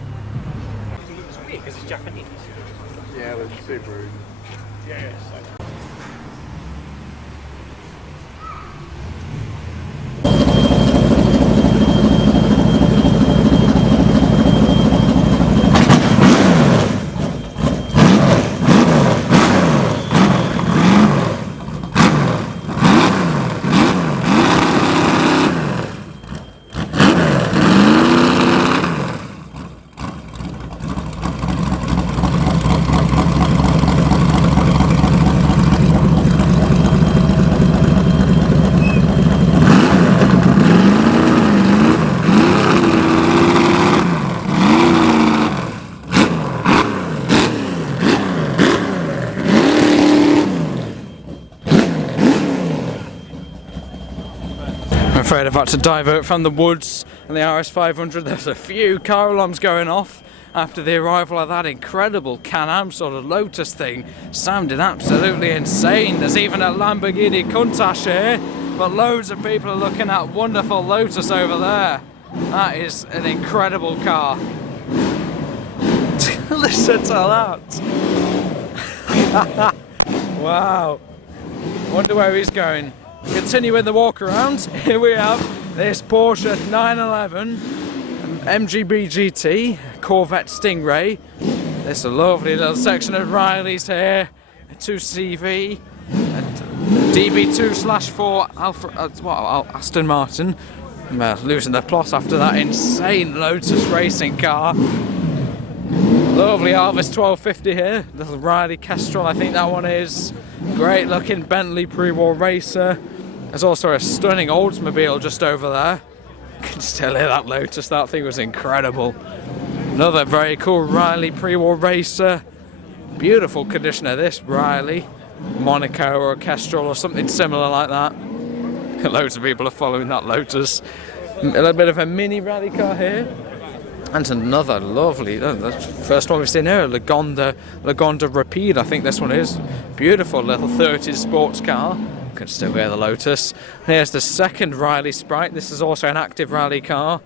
Yeah, with Subaru. I'm afraid I've had to divert from the woods and the RS500. There's a few car alarms going off after the arrival of that incredible Can-Am sort of Lotus thing. Sounded absolutely insane. There's even a Lamborghini Countach here, but loads of people are looking at wonderful Lotus over there. That is an incredible car. Listen to that. Wow. Wonder where he's going. Continuing the walk around, here we have this Porsche 911 MGB GT Corvette Stingray. There's a lovely little section of Riley's here, a 2CV, and DB2/4 Aston Martin. Losing the plot after that insane Lotus racing car. Lovely Alvis 1250 here, little Riley Kestrel, I think that one is. Great looking Bentley pre-war racer. There's also a stunning Oldsmobile just over there. You can still hear that Lotus, that thing was incredible. Another very cool Riley pre-war racer. Beautiful condition of this Riley. Monaco or Kestrel or something similar like that. Loads of people are following that Lotus. A little bit of a mini rally car here. And another lovely, first one we've seen here, Lagonda Rapide, I think this one is. Beautiful little 30s sports car. You can still hear the Lotus. Here's the second Riley Sprite. This is also an active rally car.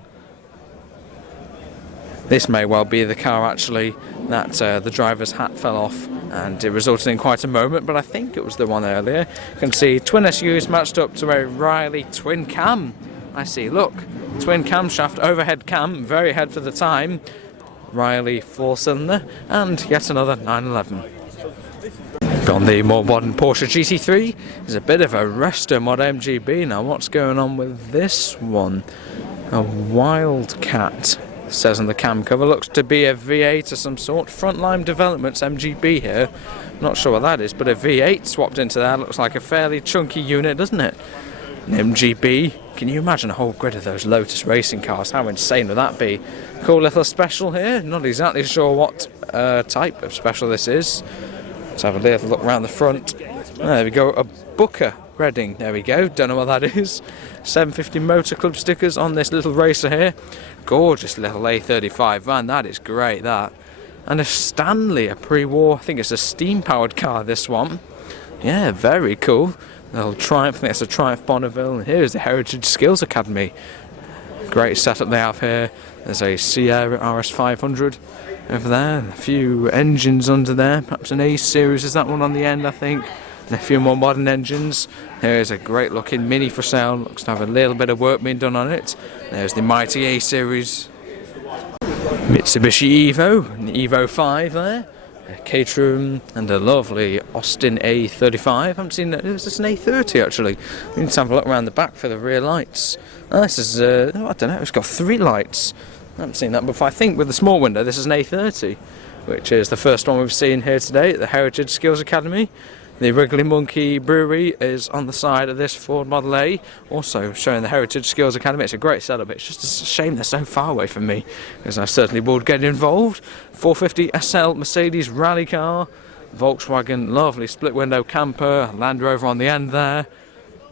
This may well be the car actually that the driver's hat fell off and it resulted in quite a moment, but I think it was the one earlier. You can see twin SUs matched up to a Riley twin cam. I see, look, twin camshaft, overhead cam, very head for the time. Riley 4-cylinder, and yet another 911. On the more modern Porsche GT3, there's a bit of a resto mod MGB. Now, what's going on with this one? A Wildcat, says on the cam cover. Looks to be a V8 of some sort. Frontline Developments MGB here. Not sure what that is, but a V8 swapped into there. Looks like a fairly chunky unit, doesn't it? An MGB. Can you imagine a whole grid of those Lotus racing cars? How insane would that be? Cool little special here. Not exactly sure what type of special this is. Let's have a little look around the front. There we go, a Booker Reading. There we go. Don't know what that is. 750 Motor Club stickers on this little racer here. Gorgeous little A35 van. That is great, that. And a Stanley, a pre-war. I think it's a steam-powered car, this one. Yeah, very cool. Little Triumph, I think it's a Triumph Bonneville. And here's the Heritage Skills Academy. Great setup they have here. There's a Sierra RS500 over there. A few engines under there. Perhaps an A series is that one on the end, I think. And a few more modern engines. Here's a great looking Mini for sale. Looks to have a little bit of work being done on it. There's the mighty A series. Mitsubishi Evo, an Evo 5 there. A Caterham and a lovely Austin A35. I haven't seen that. Is this an A30 actually? We need to have a look around the back for the rear lights. Oh, this is, I don't know, it's got 3 lights. I haven't seen that before. I think with the small window this is an A30, which is the first one we've seen here today at the Heritage Skills Academy. The Wrigley Monkey Brewery is on the side of this Ford Model A, also showing the Heritage Skills Academy. It's a great setup. It's just a shame they're so far away from me, because I certainly would get involved. 450 SL Mercedes rally car, Volkswagen lovely split window camper, Land Rover on the end there.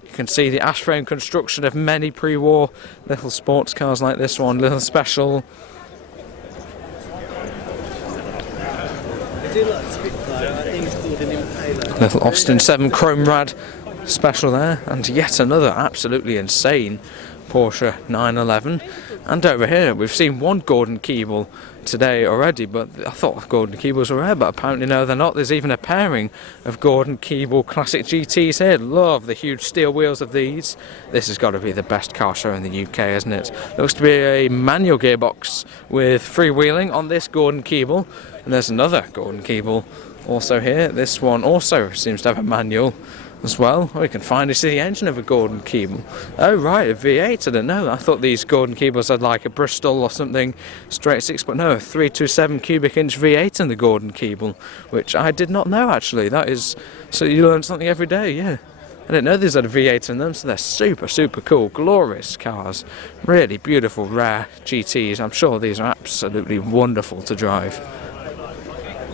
You can see the ash frame construction of many pre-war little sports cars like this one, little special. Little Austin 7 Chrome Rad special there, and yet another absolutely insane Porsche 911. And over here we've seen one Gordon-Keeble today already, but I thought Gordon-Keebles were rare, but apparently no, they're not. There's even a pairing of Gordon-Keeble classic GTs here. Love the huge steel wheels of these. This has got to be the best car show in the UK, isn't it? Looks to be a manual gearbox with freewheeling on this Gordon-Keeble. And there's another Gordon-Keeble also here. This one also seems to have a manual as well. We can finally see the engine of a Gordon-Keeble. Oh right, a V8, I don't know. I thought these Gordon-Keebles had like a Bristol or something straight 6, but no, a 327 cubic inch V8 in the Gordon-Keeble, which I did not know actually. That is, so you learn something every day, yeah. I didn't know these had a V8 in them, so they're super, super cool, glorious cars. Really beautiful, rare GTs. I'm sure these are absolutely wonderful to drive.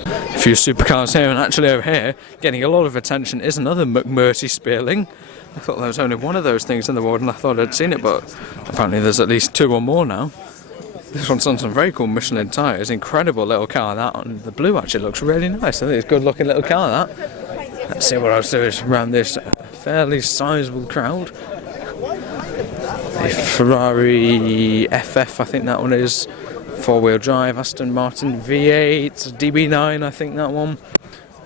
A few supercars here, and actually over here, getting a lot of attention is another McMurtry Stirling. I thought there was only one of those things in the world, and I thought I'd seen it, but apparently there's at least 2 or more now. This one's on some very cool Michelin tyres. Incredible little car, that. And the blue actually looks really nice. I think it's a good looking little car, that. Let's see what else there is around this fairly sizable crowd. A Ferrari FF, I think that one is. 4-wheel drive, Aston Martin V8, DB9, I think that one.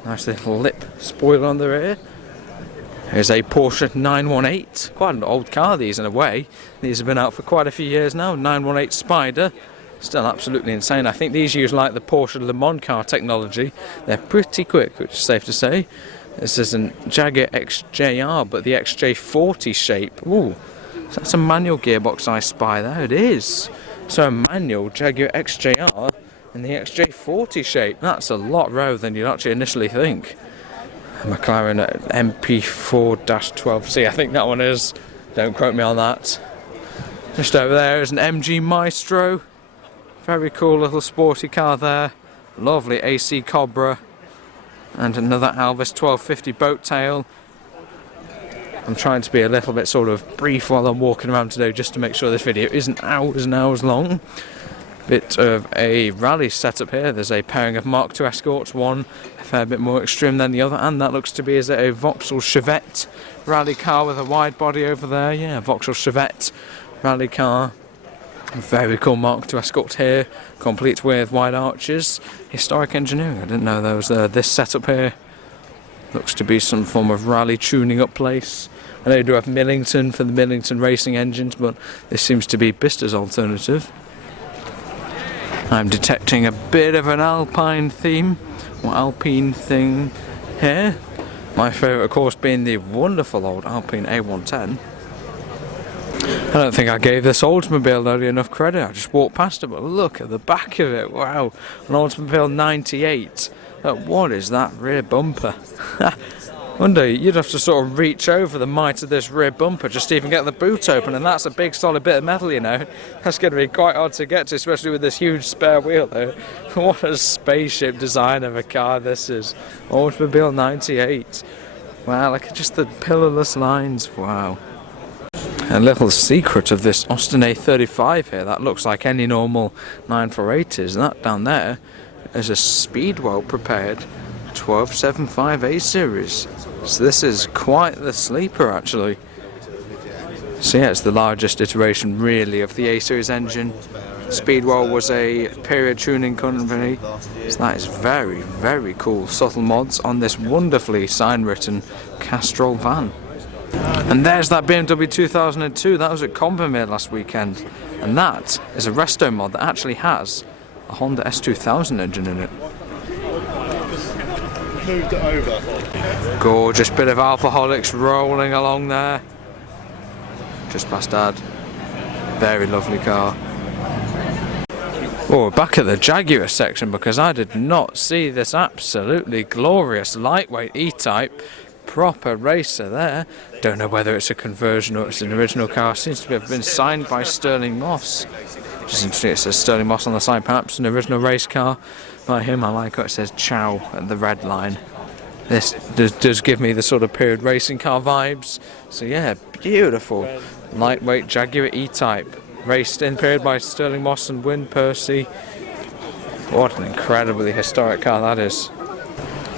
Nice little lip spoiler on the rear. Here's a Porsche 918. Quite an old car, these, in a way. These have been out for quite a few years now. 918 Spider. Still absolutely insane. I think these use like the Porsche Le Mans car technology. They're pretty quick, which is safe to say. This is a Jaguar XJR, but the XJ40 shape. Ooh, so that's a manual gearbox I spy there. It is. So a manual Jaguar XJR in the XJ40 shape. That's a lot rarer than you'd actually initially think. A McLaren MP4-12C, I think that one is. Don't quote me on that. Just over there is an MG Maestro. Very cool little sporty car there. Lovely AC Cobra. And another Alvis 1250 boat tail. I'm trying to be a little bit sort of brief while I'm walking around today, just to make sure this video isn't hours and hours long. Bit of a rally setup here. There's a pairing of Mark II Escorts, one a fair bit more extreme than the other, and that looks to be is a Vauxhall Chevette rally car with a wide body over there. Yeah, Vauxhall Chevette rally car. Very cool Mark II Escort here, complete with wide arches. Historic engineering, I didn't know there was this setup here. Looks to be some form of rally tuning up place. I know you do have Millington for the Millington racing engines, but this seems to be Bicester's alternative. I'm detecting a bit of an Alpine theme, or Alpine thing here. My favourite, of course, being the wonderful old Alpine A110. I don't think I gave this Oldsmobile nearly enough credit. I just walked past it, but look at the back of it. Wow, an Oldsmobile 98. What is that rear bumper? Wonder, you'd have to sort of reach over the might of this rear bumper just to even get the boot open, and that's a big solid bit of metal, you know. That's going to be quite hard to get to, especially with this huge spare wheel though. What a spaceship design of a car this is. Automobile 98. Wow, look at just the pillarless lines, wow. A little secret of this Austin A35 here, that looks like any normal 948 is. That down there is a Speedwell prepared 1275 A series. So this is quite the sleeper actually. So yeah, it's the largest iteration really of the A series engine. Speedwell was a period tuning company. So that is very, very cool. Subtle mods on this wonderfully sign written Castrol van. And there's that BMW 2002, that was at Combermere last weekend. And that is a resto mod that actually has a Honda S2000 engine in it. Moved it over. Gorgeous bit of Alphaholics rolling along there. Just past Dad. Very lovely car. Oh, back at the Jaguar section because I did not see this absolutely glorious lightweight E-Type. Proper racer there. Don't know whether it's a conversion or it's an original car. Seems to have been signed by Stirling Moss. Just interesting, it says Stirling Moss on the side, perhaps an original race car by him. I like what it says Chow at the red line. This does give me the sort of period racing car vibes. So yeah, beautiful. Lightweight Jaguar E-Type. Raced in period by Stirling Moss and Wyn Percy. What an incredibly historic car that is.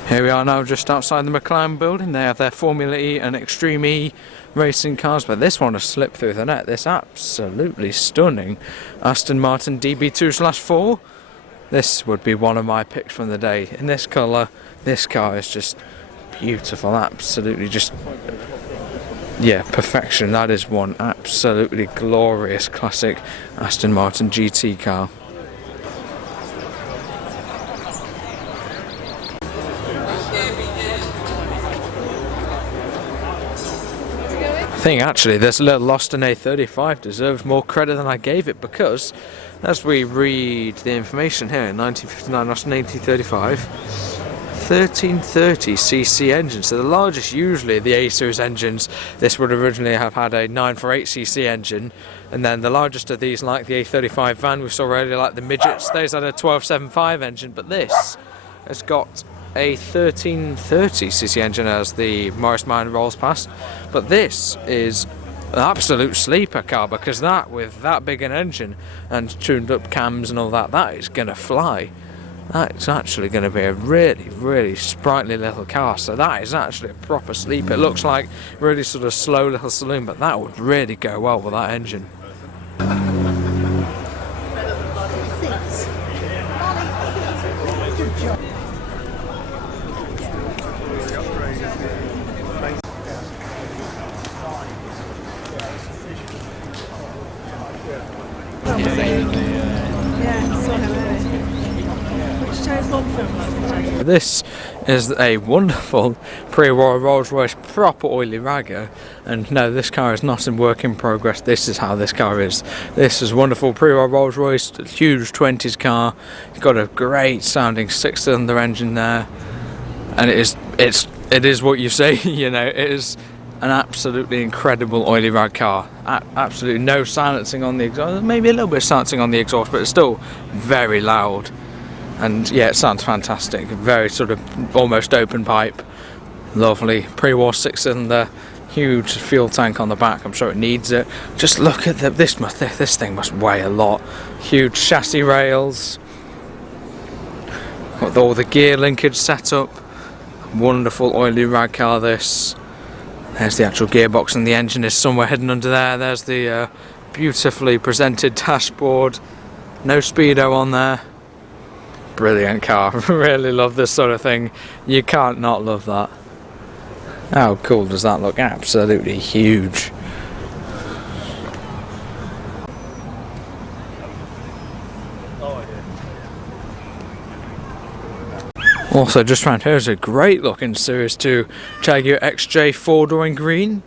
Here we are now just outside the Mclaren building. They have their Formula E and Extreme E racing cars, but this one has slipped through the net. This absolutely stunning Aston Martin DB2/4. This would be one of my picks from the day. In this colour, this car is just beautiful, absolutely just, yeah, perfection. That is one absolutely glorious classic Aston Martin GT car. I think actually this little Austin A35 deserves more credit than I gave it, because as we read the information here, in 1959 Austin A35, 1330cc engine, so the largest usually the A series engines. This would originally have had a 948cc engine, and then the largest of these, like the A35 van we saw earlier, like the midgets, those had a 1275 engine, but this has got a 1330cc engine as the Morris Minor rolls past. But this is an absolute sleeper car, because that, with that big an engine and tuned up cams and all that, that is going to fly. That's actually going to be a really, really sprightly little car. So that is actually a proper sleeper. It looks like really sort of slow little saloon, but that would really go well with that engine. This is a wonderful pre-war Rolls-Royce proper oily ragger, and no, this car is not in work in progress. This is how this car is. This is wonderful pre-war Rolls-Royce, huge 20s car. It's got a great sounding 6-cylinder engine there, and it is what you say. You know, it is an absolutely incredible oily rag car. Absolutely no silencing on the exhaust. Maybe a little bit of silencing on the exhaust, but it's still very loud. And yeah, it sounds fantastic. Very sort of almost open pipe. Lovely. Pre-war 6-cylinder. Huge fuel tank on the back. I'm sure it needs it. Just look at this thing must weigh a lot. Huge chassis rails. Got all the gear linkage set up. Wonderful oily rag car this. There's the actual gearbox, and the engine is somewhere hidden under there. There's the beautifully presented dashboard. No speedo on there. Brilliant car. Really love this sort of thing. You can't not love that. How cool does that look? Absolutely huge. Also, just round here is a great looking Series 2 Jaguar XJ 4-door in green.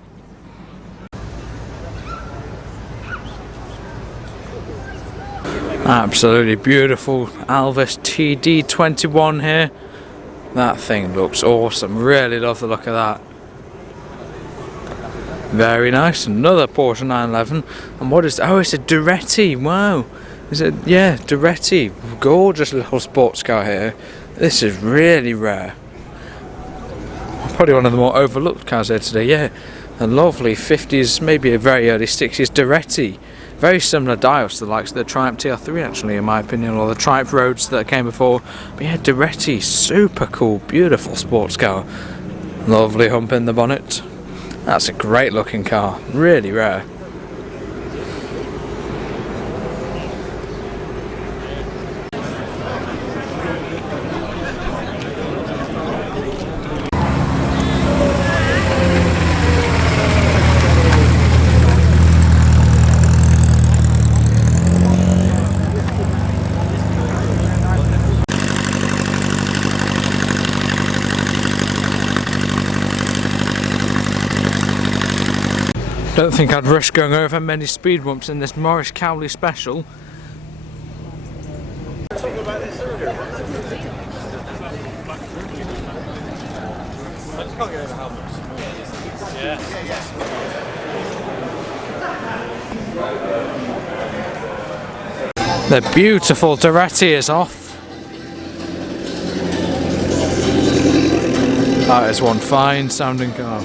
Absolutely beautiful Alvis TD21 here. That thing looks awesome. Really love the look of that. Very nice, another Porsche 911. And what is, oh, it's a Duretti, wow. Is it, yeah, Duretti, gorgeous little sports car here. This is really rare. Probably one of the more overlooked cars here today, yeah. A lovely 50s, maybe a very early 60s Duretti. Very similar dials to the likes of the Triumph TR3 actually, in my opinion, or the Triumph Roads that came before. But yeah, Duretti, super cool, beautiful sports car. Lovely hump in the bonnet. That's a great looking car, really rare. Don't think I'd risk going over many speed bumps in this Morris Cowley special. The beautiful Duretti is off. That is one fine sounding car.